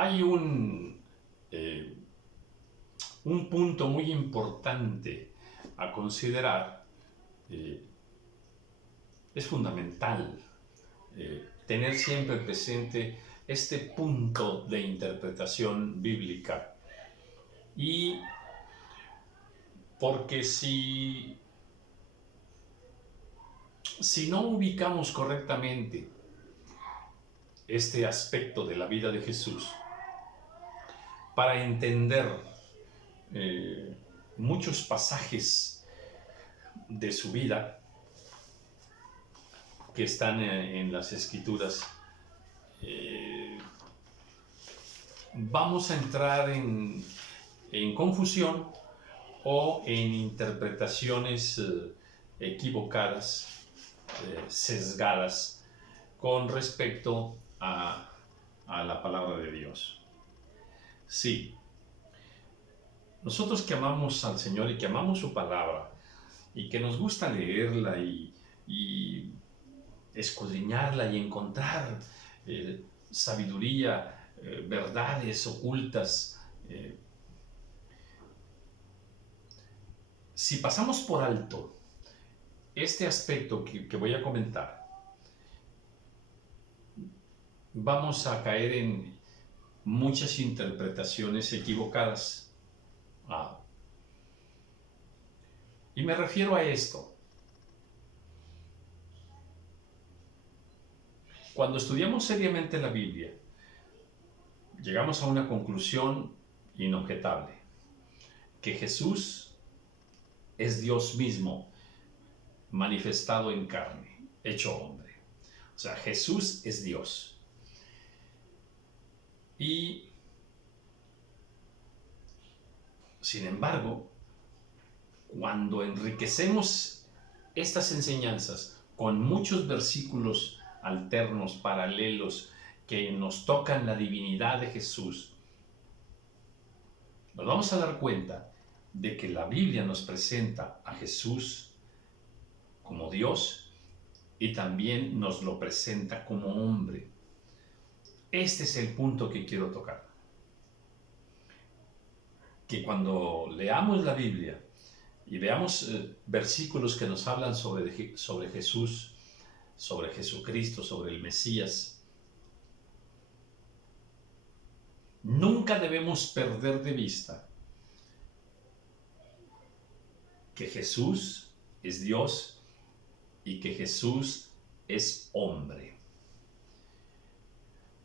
Hay un punto muy importante a considerar. Es fundamental tener siempre presente este punto de interpretación bíblica. Y porque si no ubicamos correctamente este aspecto de la vida de Jesús, para entender muchos pasajes de su vida que están en las Escrituras, vamos a entrar en confusión o en interpretaciones equivocadas, sesgadas con respecto a la palabra de Dios. Sí, nosotros que amamos al Señor y que amamos su palabra y que nos gusta leerla y escudriñarla y encontrar sabiduría, verdades ocultas, si pasamos por alto este aspecto que voy a comentar, vamos a caer en muchas interpretaciones equivocadas. Y me refiero a esto. Cuando estudiamos seriamente la Biblia, llegamos a una conclusión inobjetable, que Jesús es Dios mismo manifestado en carne, hecho hombre. O sea, Jesús es Dios. Y, sin embargo, cuando enriquecemos estas enseñanzas con muchos versículos alternos, paralelos, que nos tocan la divinidad de Jesús, nos vamos a dar cuenta de que la Biblia nos presenta a Jesús como Dios y también nos lo presenta como hombre. Este es el punto que quiero tocar. Que cuando leamos la Biblia y veamos versículos que nos hablan sobre Jesús, sobre Jesucristo, sobre el Mesías, nunca debemos perder de vista que Jesús es Dios y que Jesús es hombre.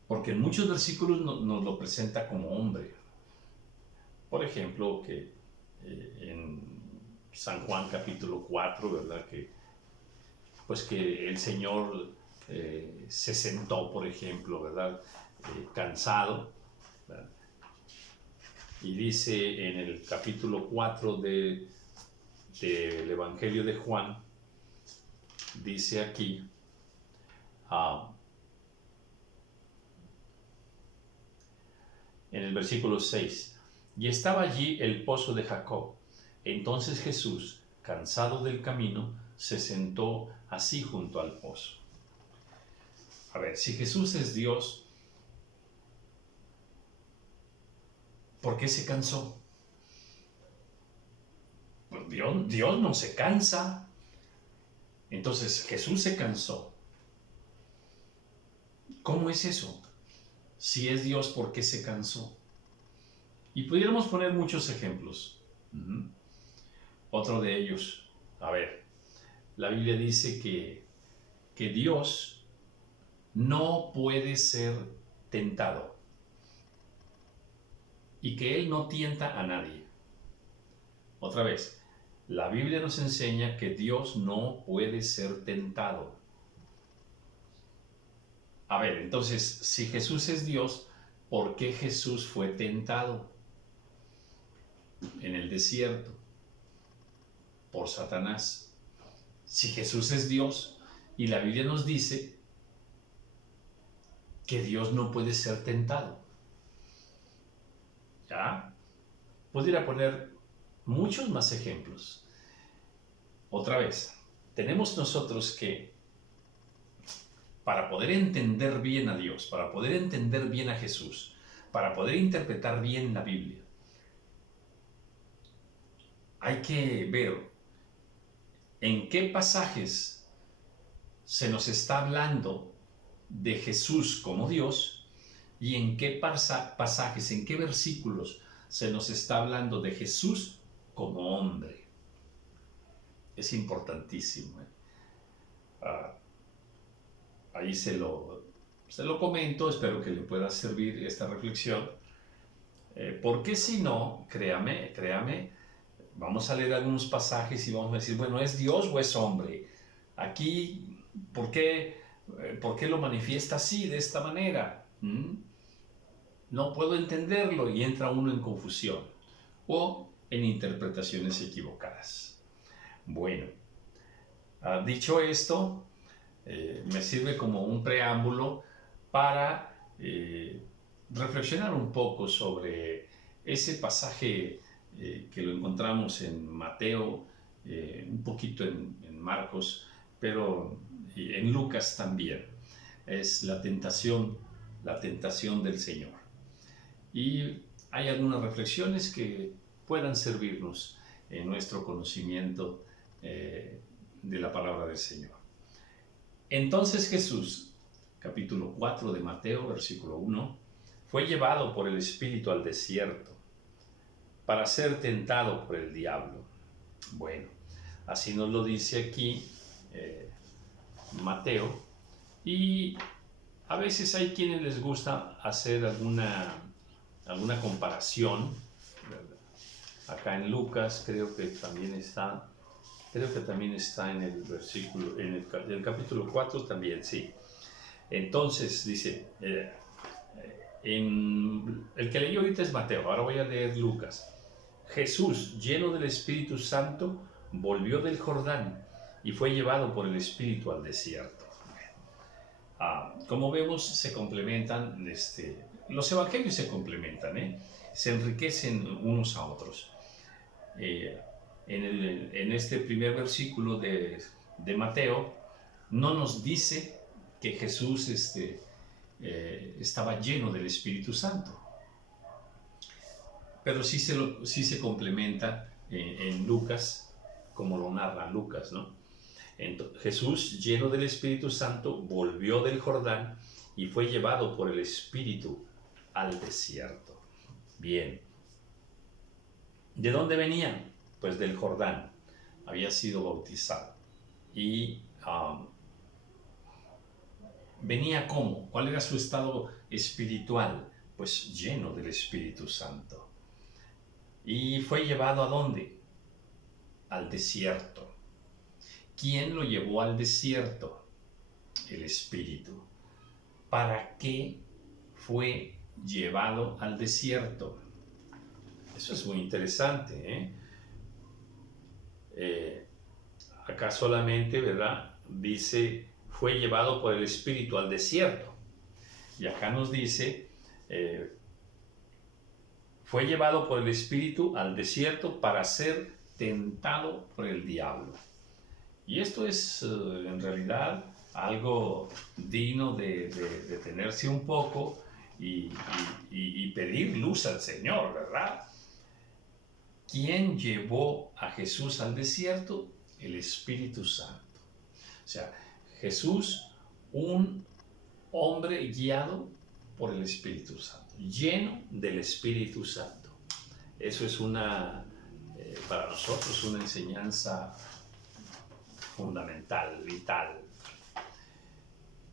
Porque en muchos versículos nos lo presenta como hombre. Por ejemplo, que en San Juan capítulo 4, ¿verdad? Que el Señor se sentó, por ejemplo, ¿verdad? Cansado, ¿verdad? Y dice en el capítulo 4 del Evangelio de Juan, dice aquí, en el versículo 6, y estaba allí el pozo de Jacob. Entonces Jesús, cansado del camino, se sentó así junto al pozo. A ver, si Jesús es Dios, ¿por qué se cansó? Pues Dios no se cansa. Entonces Jesús se cansó. ¿Cómo es eso? Si es Dios, ¿por qué se cansó? Y pudiéramos poner muchos ejemplos. Otro de ellos, a ver, la Biblia dice que Dios no puede ser tentado y que Él no tienta a nadie. Otra vez, la Biblia nos enseña que Dios no puede ser tentado. A ver, entonces, si Jesús es Dios, ¿por qué Jesús fue tentado en el desierto por Satanás? Si Jesús es Dios y la Biblia nos dice que Dios no puede ser tentado. ¿Ya? Pudiera poner muchos más ejemplos. Otra vez, tenemos nosotros que, para poder entender bien a Dios, para poder entender bien a Jesús, para poder interpretar bien la Biblia, hay que ver en qué pasajes se nos está hablando de Jesús como Dios y en qué pasajes, en qué versículos se nos está hablando de Jesús como hombre. Es importantísimo. Ahí se lo comento, espero que le pueda servir esta reflexión, porque si no, créame, vamos a leer algunos pasajes y vamos a decir, bueno, ¿es Dios o es hombre? Aquí, ¿por qué lo manifiesta así, de esta manera? No puedo entenderlo y entra uno en confusión o en interpretaciones equivocadas. Bueno, dicho esto, me sirve como un preámbulo para reflexionar un poco sobre ese pasaje que lo encontramos en Mateo, un poquito en Marcos, pero en Lucas también. Es la tentación del Señor. Y hay algunas reflexiones que puedan servirnos en nuestro conocimiento de la palabra del Señor. Entonces Jesús, capítulo 4 de Mateo, versículo 1, fue llevado por el Espíritu al desierto para ser tentado por el diablo. Bueno, así nos lo dice aquí Mateo, y a veces hay quienes les gusta hacer alguna comparación, ¿verdad? Acá en Lucas creo que también está en el versículo, en el capítulo 4 también, sí. Entonces dice, el que leí ahorita es Mateo, ahora voy a leer Lucas. Jesús, lleno del Espíritu Santo, volvió del Jordán y fue llevado por el Espíritu al desierto. Como vemos, se complementan, los evangelios se complementan, se enriquecen unos a otros. En este primer versículo de Mateo, no nos dice que Jesús estaba lleno del Espíritu Santo, pero sí se complementa en Lucas, como lo narra Lucas, ¿no? Entonces, Jesús, lleno del Espíritu Santo, volvió del Jordán y fue llevado por el Espíritu al desierto. Bien. ¿De dónde venía? Pues del Jordán. Había sido bautizado. ¿Y venía cómo? ¿Cuál era su estado espiritual? Pues lleno del Espíritu Santo. ¿Y fue llevado a dónde? Al desierto. ¿Quién lo llevó al desierto? El Espíritu. ¿Para qué fue llevado al desierto? Eso es muy interesante, acá solamente, ¿verdad? Dice, fue llevado por el Espíritu al desierto. Y acá nos dice, fue llevado por el Espíritu al desierto para ser tentado por el diablo. Y esto es en realidad algo digno de detenerse un poco y pedir luz al Señor, ¿verdad? ¿Quién llevó a Jesús al desierto? El Espíritu Santo. O sea, Jesús, un hombre guiado por el Espíritu Santo, lleno del Espíritu Santo. Eso es para nosotros una enseñanza fundamental, vital.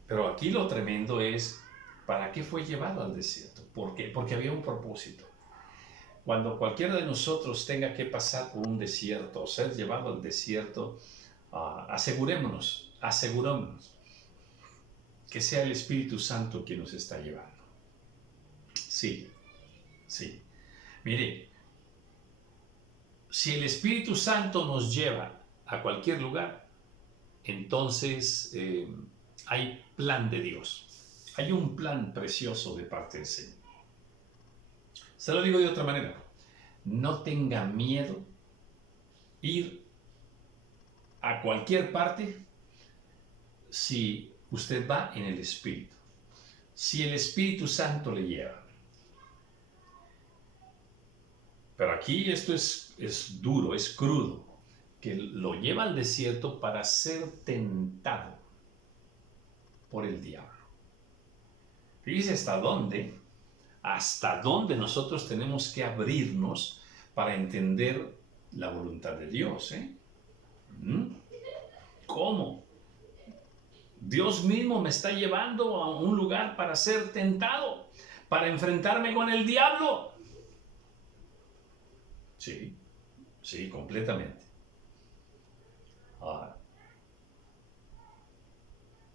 Pero aquí lo tremendo es, ¿para qué fue llevado al desierto? ¿Por qué? Porque había un propósito. Cuando cualquiera de nosotros tenga que pasar por un desierto o ser llevado al desierto, asegurémonos que sea el Espíritu Santo quien nos está llevando. Sí. Mire, si el Espíritu Santo nos lleva a cualquier lugar, entonces hay plan de Dios. Hay un plan precioso de parte del Señor. Se lo digo de otra manera. No tenga miedo ir a cualquier parte si usted va en el Espíritu. Si el Espíritu Santo le lleva. Pero aquí esto es duro, es crudo, que lo lleva al desierto para ser tentado por el diablo. Fíjese hasta dónde nosotros tenemos que abrirnos para entender la voluntad de Dios. ¿Cómo? Dios mismo me está llevando a un lugar para ser tentado, para enfrentarme con el diablo. Sí, sí, completamente.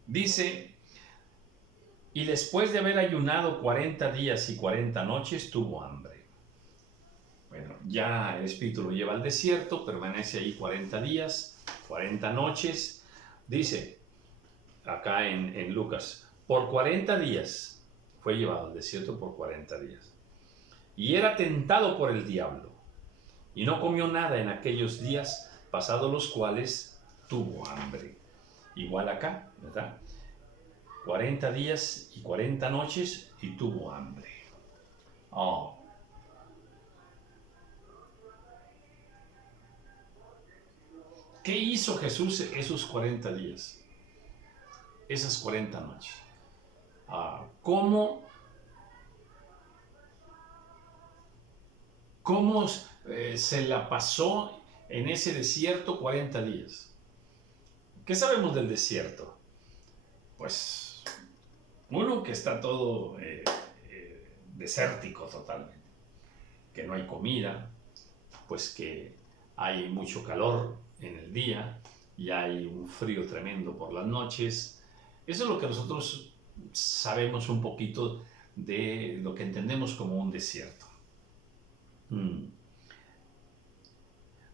Dice, y después de haber ayunado 40 días y 40 noches, tuvo hambre. Bueno, ya el Espíritu lo lleva al desierto, permanece ahí 40 días, 40 noches. Dice, acá en Lucas, por 40 días fue llevado al desierto por 40 días. Y era tentado por el diablo, y no comió nada en aquellos días, pasados los cuales tuvo hambre. Igual acá, ¿verdad? 40 días y 40 noches y tuvo hambre. Oh. ¿Qué hizo Jesús esos 40 días? Esas 40 noches. ¿Cómo se la pasó en ese desierto 40 días? ¿Qué sabemos del desierto? Pues, uno, que está todo desértico totalmente, que no hay comida, pues que hay mucho calor en el día y hay un frío tremendo por las noches. Eso es lo que nosotros sabemos un poquito de lo que entendemos como un desierto.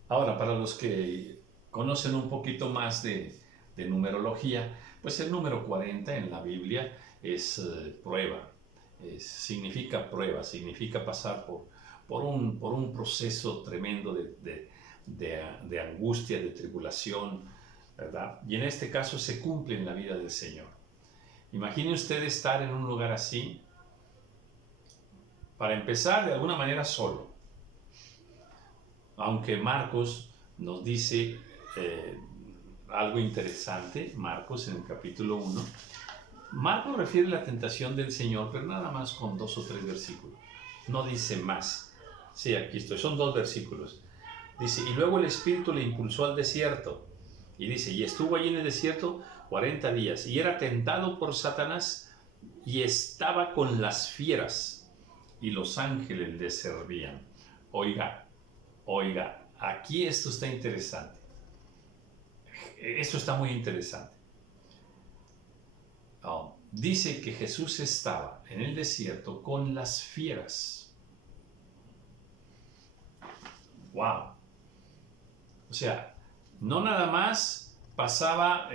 Ahora, para los que conocen un poquito más de numerología, pues el número 40 en la Biblia es prueba, significa prueba, significa pasar por un proceso tremendo de angustia, de tribulación, ¿verdad? Y en este caso se cumple en la vida del Señor. Imagine usted estar en un lugar así, para empezar de alguna manera solo, aunque Marcos nos dice algo interesante. Marcos en el capítulo 1, Marcos refiere la tentación del Señor, pero nada más con 2 o 3 versículos, no dice más. Sí, aquí estoy, son 2 versículos. Dice, y luego el Espíritu le impulsó al desierto, y dice, y estuvo allí en el desierto 40 días, y era tentado por Satanás, y estaba con las fieras, y los ángeles le servían. Oiga, aquí esto está interesante. Esto está muy interesante. Dice que Jesús estaba en el desierto con las fieras. ¡Wow! O sea, no nada más pasaba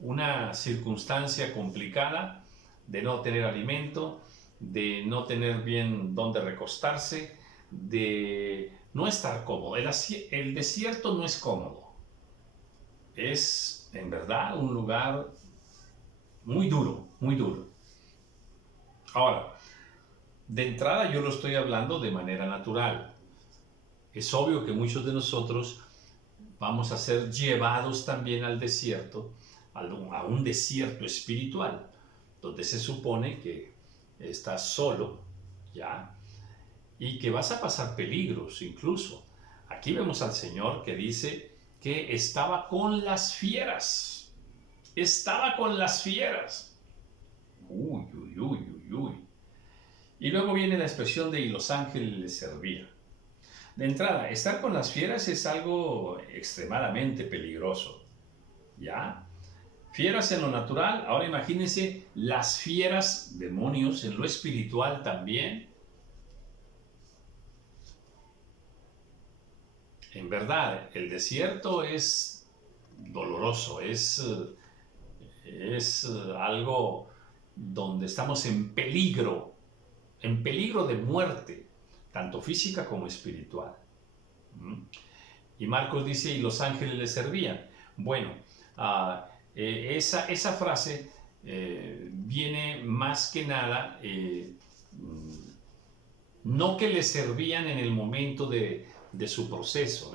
una circunstancia complicada de no tener alimento, de no tener bien dónde recostarse, de no estar cómodo. El desierto no es cómodo. Es, en verdad, un lugar muy duro, muy duro. Ahora, de entrada yo lo estoy hablando de manera natural. Es obvio que muchos de nosotros vamos a ser llevados también al desierto, a un desierto espiritual, donde se supone que estás solo, ¿ya? Y que vas a pasar peligros incluso. Aquí vemos al Señor que dice que estaba con las fieras. Estaba con las fieras. Uy, uy, uy, uy, uy. Y luego viene la expresión de y los ángeles le servían. De entrada, estar con las fieras es algo extremadamente peligroso, ¿ya? Fieras en lo natural, ahora imagínense las fieras, demonios, en lo espiritual también. En verdad, el desierto es doloroso, es algo donde estamos en peligro de muerte, tanto física como espiritual. Y Marcos dice, y los ángeles le servían. Bueno, esa frase viene más que nada no que le servían en el momento de su proceso.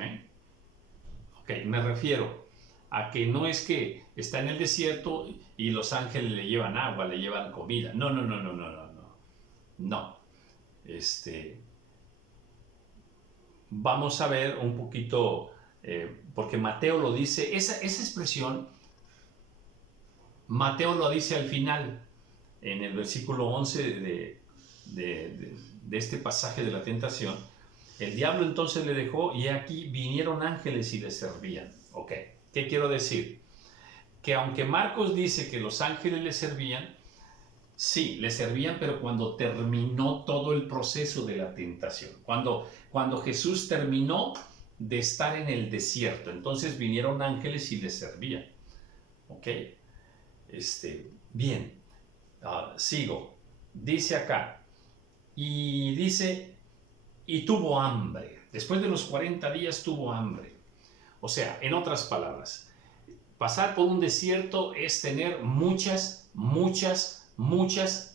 Ok, me refiero a que no es que está en el desierto y los ángeles le llevan agua, le llevan comida. No, no, no, no, no, no, no. No. Vamos a ver un poquito, porque Mateo lo dice, esa expresión, Mateo lo dice al final, en el versículo 11 de este pasaje de la tentación. El diablo entonces le dejó y aquí vinieron ángeles y le servían. Ok, ¿qué quiero decir? Que aunque Marcos dice que los ángeles le servían, sí, le servían, pero cuando terminó todo el proceso de la tentación, cuando Jesús terminó de estar en el desierto, entonces vinieron ángeles y le servían. Ok, bien, sigo. Dice acá, y dice, y tuvo hambre. Después de los 40 días tuvo hambre. O sea, en otras palabras, pasar por un desierto es tener muchas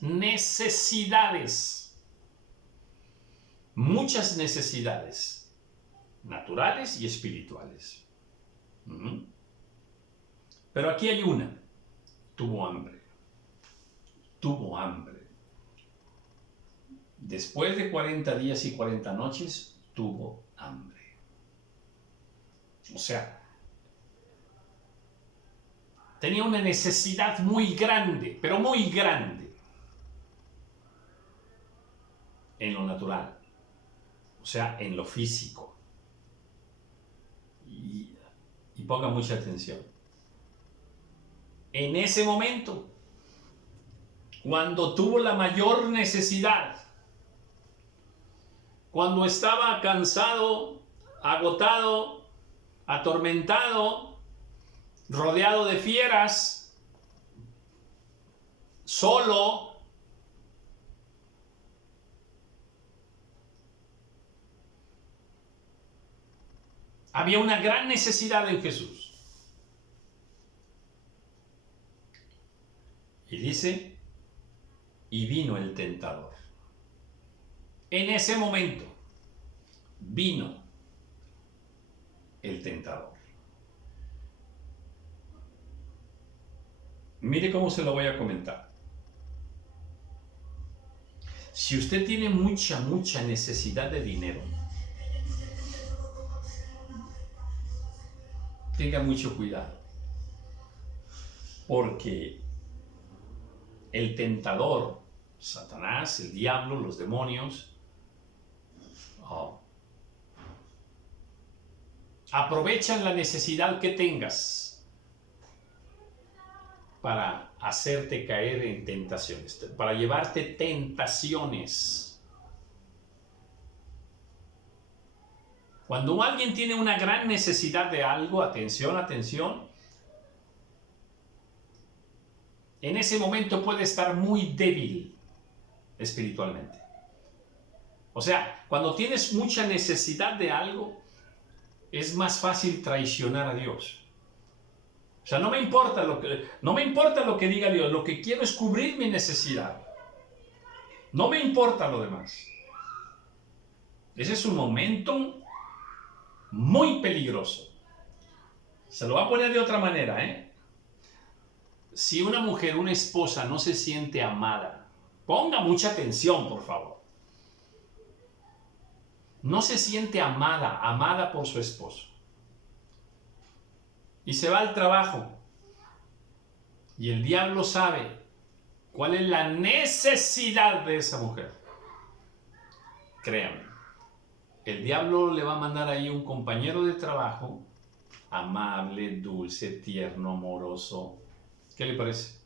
necesidades. Muchas necesidades naturales y espirituales. Pero aquí hay una. Tuvo hambre. Tuvo hambre. Después de 40 días y 40 noches, tuvo hambre. O sea, tenía una necesidad muy grande, pero muy grande, en lo natural, o sea, en lo físico. Y ponga mucha atención. En ese momento, cuando tuvo la mayor necesidad, cuando estaba cansado, agotado, atormentado, rodeado de fieras, solo, había una gran necesidad en Jesús. Y dice, y vino el tentador. En ese momento vino el tentador. Mire cómo se lo voy a comentar. Si usted tiene mucha necesidad de dinero, tenga mucho cuidado, porque el tentador, Satanás, el diablo, los demonios, aprovechan la necesidad que tengas para hacerte caer en tentaciones, para llevarte tentaciones. Cuando alguien tiene una gran necesidad de algo, atención, en ese momento puede estar muy débil espiritualmente. O sea, cuando tienes mucha necesidad de algo, es más fácil traicionar a Dios. O sea, no me importa lo que diga Dios, lo que quiero es cubrir mi necesidad. No me importa lo demás. Ese es un momento muy peligroso. Se lo va a poner de otra manera, Si una mujer, una esposa, no se siente amada, ponga mucha atención, por favor. No se siente amada por su esposo. Y se va al trabajo. Y el diablo sabe cuál es la necesidad de esa mujer. Créanme, el diablo le va a mandar ahí un compañero de trabajo amable, dulce, tierno, amoroso. ¿Qué le parece?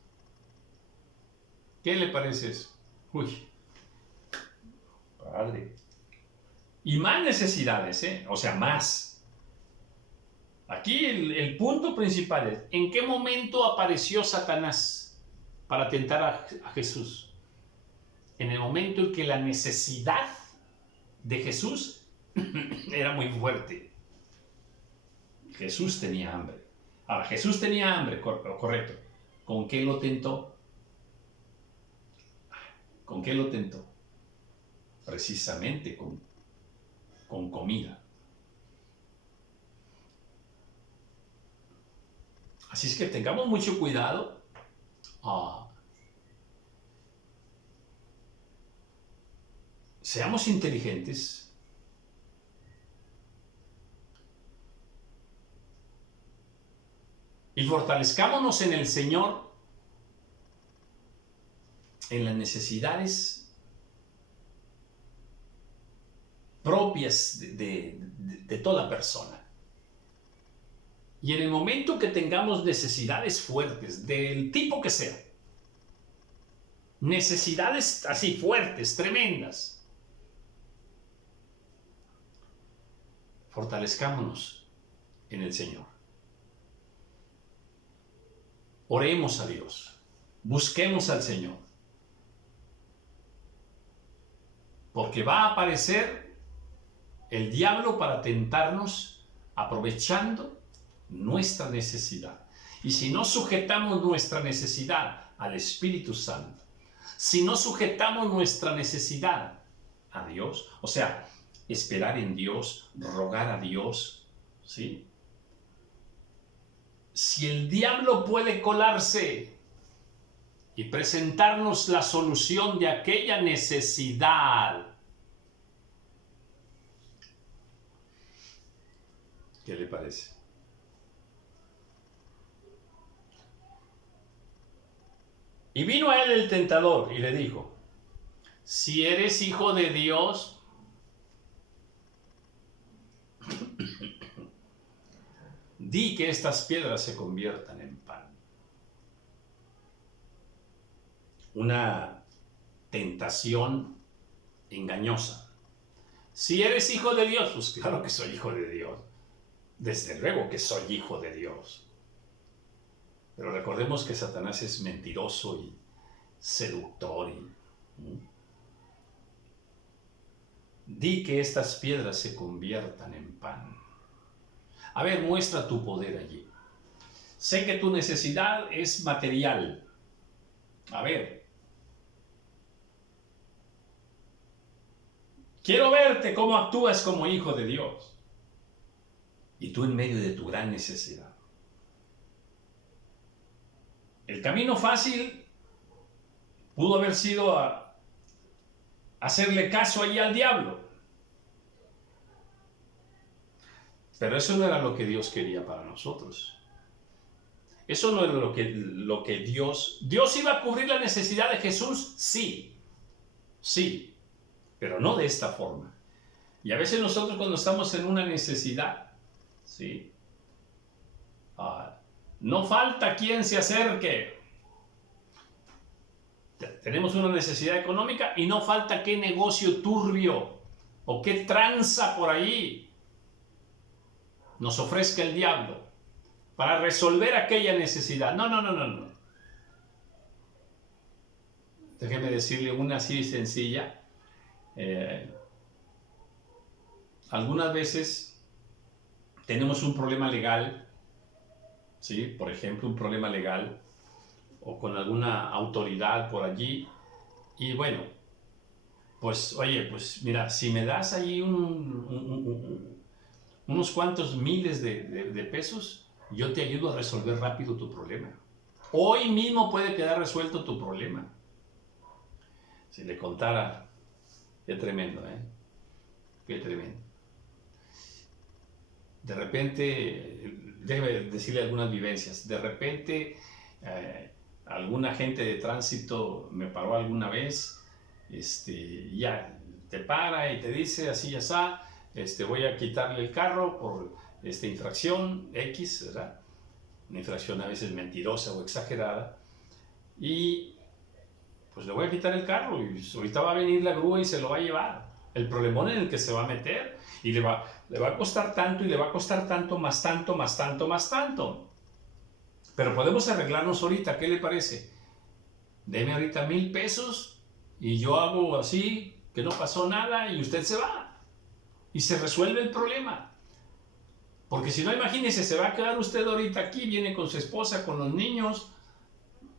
¿Qué le parece eso? Uy, padre. Y más necesidades, o sea, más. Aquí el punto principal es, ¿en qué momento apareció Satanás para tentar a Jesús? En el momento en que la necesidad de Jesús era muy fuerte. Jesús tenía hambre. Ahora, Jesús tenía hambre, correcto. ¿Con qué lo tentó? ¿Con qué lo tentó? precisamente con comida. Así es que tengamos mucho cuidado. Seamos inteligentes. Y fortalezcámonos en el Señor, en las necesidades propias de toda persona. Y en el momento que tengamos necesidades fuertes, del tipo que sea, necesidades así fuertes, tremendas, fortalezcámonos en el Señor. Oremos a Dios, busquemos al Señor, porque va a aparecer el diablo para tentarnos aprovechando nuestra necesidad. Y si no sujetamos nuestra necesidad al Espíritu Santo, si no sujetamos nuestra necesidad a Dios, o sea, esperar en Dios, rogar a Dios, ¿sí? Si el diablo puede colarse y presentarnos la solución de aquella necesidad, ¿qué le parece? Y vino a él el tentador y le dijo: si eres hijo de Dios, di que estas piedras se conviertan en pan. Una tentación engañosa. Si eres hijo de Dios, pues claro que soy hijo de Dios. Desde luego que soy hijo de Dios. Pero recordemos que Satanás es mentiroso y seductor. Di que estas piedras se conviertan en pan. A ver, muestra tu poder allí. Sé que tu necesidad es material. A ver. Quiero verte cómo actúas como hijo de Dios. Y tú en medio de tu gran necesidad. El camino fácil pudo haber sido hacerle caso allí al diablo. Pero eso no era lo que Dios quería para nosotros. Eso no era lo que Dios iba a cubrir la necesidad de Jesús, sí, pero no de esta forma. Y a veces nosotros cuando estamos en una necesidad, sí, no falta quien se acerque. Tenemos una necesidad económica y no falta qué negocio turbio o qué tranza por ahí nos ofrezca el diablo para resolver aquella necesidad. No. Déjeme decirle una así sencilla. Algunas veces tenemos un problema legal, ¿sí? Por ejemplo, un problema legal o con alguna autoridad por allí, y bueno, pues oye, pues mira, si me das allí unos cuantos miles de pesos, yo te ayudo a resolver rápido tu problema. Hoy mismo puede quedar resuelto tu problema. Si le contara, qué tremendo, qué tremendo. De repente, déjeme decirle algunas vivencias. De repente, algún agente de tránsito me paró alguna vez, ya te para y te dice así y así, voy a quitarle el carro por esta infracción X, ¿verdad? Una infracción a veces mentirosa o exagerada, y pues le voy a quitar el carro y ahorita va a venir la grúa y se lo va a llevar. El problemón en el que se va a meter, y le va a costar tanto y le va a costar tanto, más tanto, más tanto, más tanto. Pero podemos arreglarnos ahorita, ¿qué le parece? Deme ahorita 1,000 pesos y yo hago así, que no pasó nada, y usted se va. Y se resuelve el problema. Porque si no, imagínese, se va a quedar usted ahorita aquí, viene con su esposa, con los niños,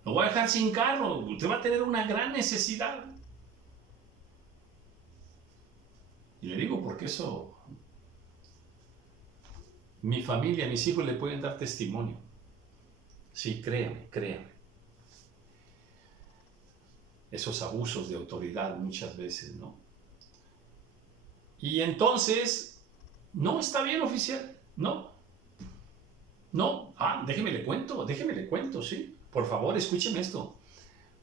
lo va a dejar sin carro, usted va a tener una gran necesidad. Y le digo porque eso, mi familia, mis hijos le pueden dar testimonio. Sí, créame, créame. Esos abusos de autoridad muchas veces, ¿no? Y entonces, no está bien, oficial, no. No, déjeme le cuento, sí. Por favor, escúcheme esto.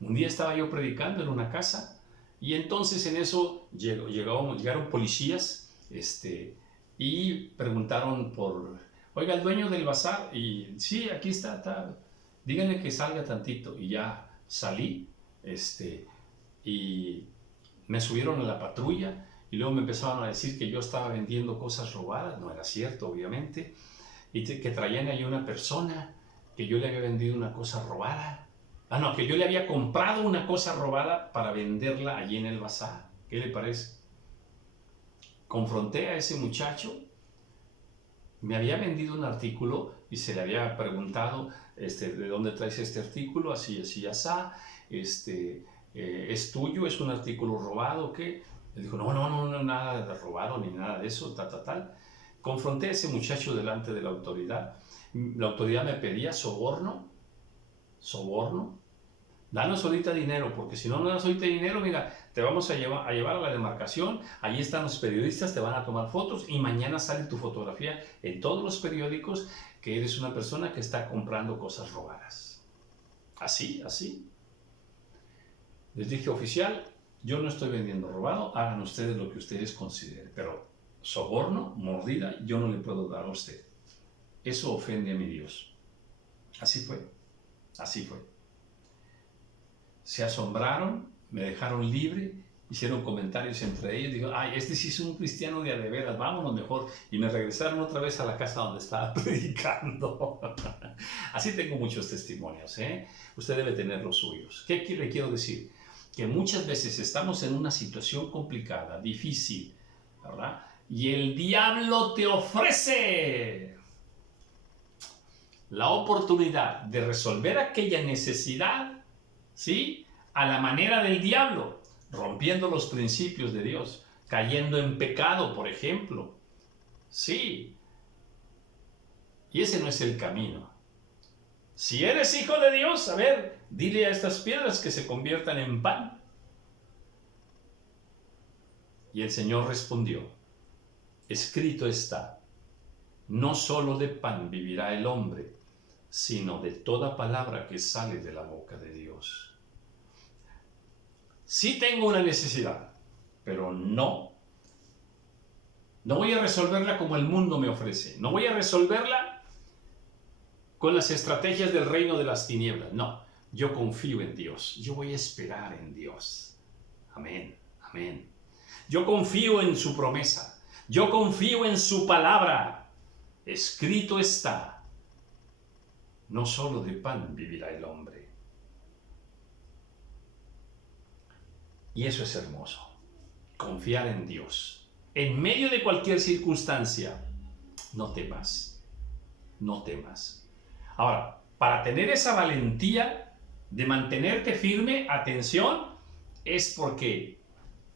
Un día estaba yo predicando en una casa y entonces en eso llegaron policías y preguntaron oiga, el dueño del bazar, y sí, aquí está, díganle que salga tantito. Y ya salí, y me subieron a la patrulla y luego me empezaron a decir que yo estaba vendiendo cosas robadas. No era cierto, obviamente, y que traían ahí una persona, que yo le había vendido una cosa robada. No, que yo le había comprado una cosa robada para venderla allí en el bazar. ¿Qué le parece? Confronté a ese muchacho, me había vendido un artículo y se le había preguntado, ¿de dónde traes este artículo? Así, así, asá, ¿es tuyo? ¿Es un artículo robado? ¿O qué? Le dijo, no, nada de robado ni nada de eso, tal. Confronté a ese muchacho delante de la autoridad. La autoridad me pedía soborno. Danos ahorita dinero, porque si no nos das ahorita dinero, mira, te vamos a llevar a la demarcación, allí están los periodistas, te van a tomar fotos y mañana sale tu fotografía en todos los periódicos que eres una persona que está comprando cosas robadas. Así. Les dije, oficial, yo no estoy vendiendo robado, hagan ustedes lo que ustedes consideren, pero soborno, mordida, yo no le puedo dar a usted. Eso ofende a mi Dios. Así fue. Se asombraron, me dejaron libre, hicieron comentarios entre ellos, digo, este sí es un cristiano de a de veras, vámonos mejor, y me regresaron otra vez a la casa donde estaba predicando. Así tengo muchos testimonios, ¿eh? Usted debe tener los suyos. ¿Qué le quiero decir? Que muchas veces estamos en una situación complicada, difícil, ¿verdad? Y el diablo te ofrece la oportunidad de resolver aquella necesidad, ¿sí? A la manera del diablo, rompiendo los principios de Dios, cayendo en pecado, por ejemplo. Sí. Y ese no es el camino. Si eres hijo de Dios, a ver, dile a estas piedras que se conviertan en pan. Y el Señor respondió, escrito está, no solo de pan vivirá el hombre, sino de toda palabra que sale de la boca de Dios. Sí tengo una necesidad, pero no voy a resolverla como el mundo me ofrece. No voy a resolverla con las estrategias del reino de las tinieblas. No, yo confío en Dios. Yo voy a esperar en Dios. Amén. Yo confío en su promesa. Yo confío en su palabra. Escrito está, no solo de pan vivirá el hombre. Y eso es hermoso, confiar en Dios. En medio de cualquier circunstancia, no temas. Ahora, para tener esa valentía de mantenerte firme, atención, es porque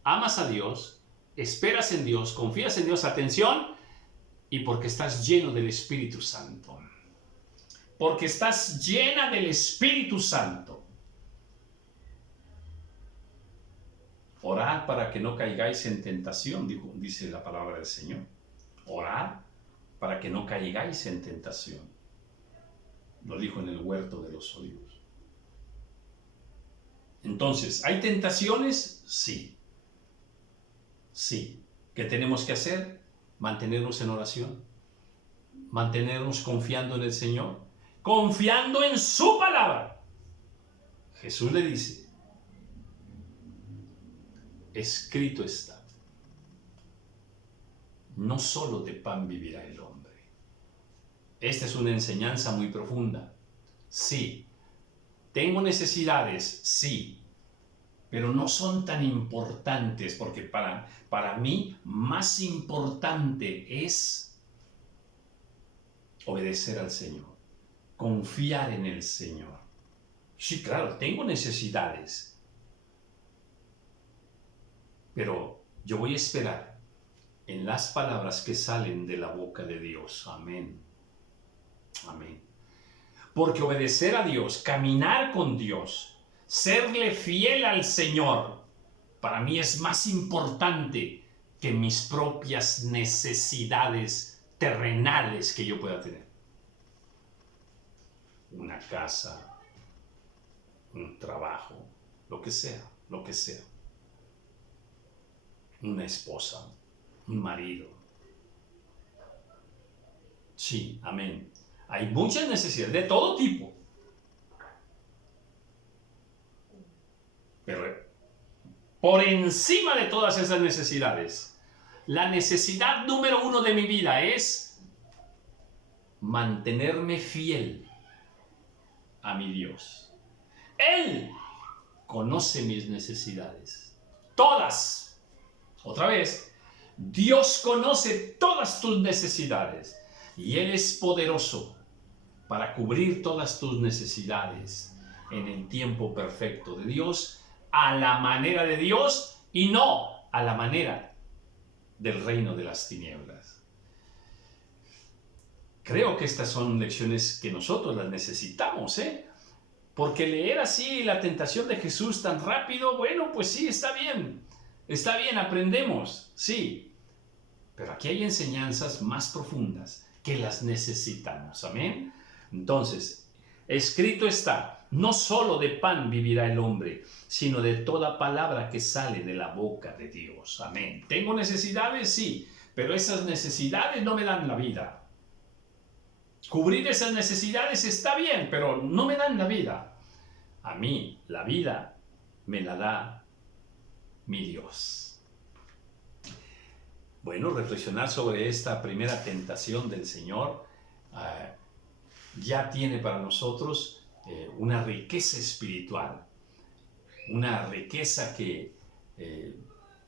amas a Dios, esperas en Dios, confías en Dios, atención, y porque estás lleno del Espíritu Santo. Porque estás llena del Espíritu Santo. Orad para que no caigáis en tentación, dice la palabra del Señor. Orad para que no caigáis en tentación. Lo dijo en el huerto de los olivos. Entonces, ¿hay tentaciones? Sí. ¿Qué tenemos que hacer? Mantenernos en oración. Mantenernos confiando en el Señor. Confiando en su palabra. Jesús le dice, escrito está, no solo de pan vivirá el hombre. Esta es una enseñanza muy profunda. Sí, tengo necesidades, sí, pero no son tan importantes, porque para mí más importante es obedecer al Señor, confiar en el Señor. Sí, claro, tengo necesidades, pero yo voy a esperar en las palabras que salen de la boca de Dios. Amén. Amén. Porque obedecer a Dios, caminar con Dios, serle fiel al Señor, para mí es más importante que mis propias necesidades terrenales que yo pueda tener. Una casa, un trabajo, lo que sea, lo que sea. Una esposa, un marido. Sí, amén. Hay muchas necesidades de todo tipo. Pero por encima de todas esas necesidades, la necesidad número 1 de mi vida es mantenerme fiel a mi Dios. Él conoce mis necesidades. Todas. Otra vez, Dios conoce todas tus necesidades. Y Él es poderoso para cubrir todas tus necesidades en el tiempo perfecto de Dios, a la manera de Dios y no a la manera del reino de las tinieblas. Creo que estas son lecciones que nosotros las necesitamos, porque leer así la tentación de Jesús tan rápido, bueno, pues sí, está bien, aprendemos, sí, pero aquí hay enseñanzas más profundas que las necesitamos, amén. Entonces, escrito está, no solo de pan vivirá el hombre, sino de toda palabra que sale de la boca de Dios, amén. ¿Tengo necesidades? Sí, pero esas necesidades no me dan la vida. Cubrir esas necesidades está bien, pero no me dan la vida. A mí, la vida me la da mi Dios. Bueno, reflexionar sobre esta primera tentación del Señor ya tiene para nosotros una riqueza espiritual, una riqueza que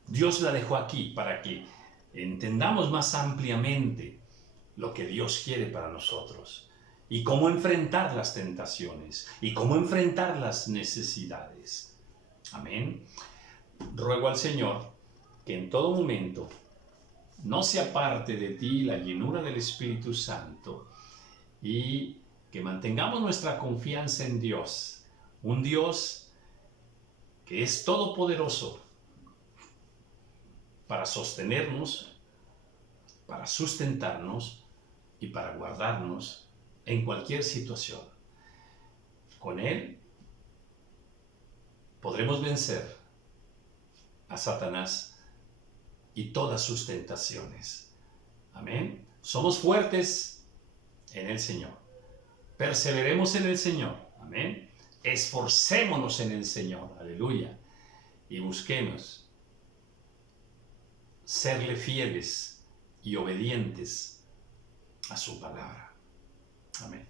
Dios la dejó aquí para que entendamos más ampliamente lo que Dios quiere para nosotros y cómo enfrentar las tentaciones y cómo enfrentar las necesidades. Amén. Ruego al Señor que en todo momento no se aparte de ti la llenura del Espíritu Santo y que mantengamos nuestra confianza en Dios, un Dios que es todopoderoso para sostenernos, para sustentarnos y para guardarnos en cualquier situación. Con Él podremos vencer a Satanás y todas sus tentaciones. Amén. Somos fuertes en el Señor. Perseveremos en el Señor. Amén. Esforcémonos en el Señor. Aleluya. Y busquemos serle fieles y obedientes a su palabra. Amén.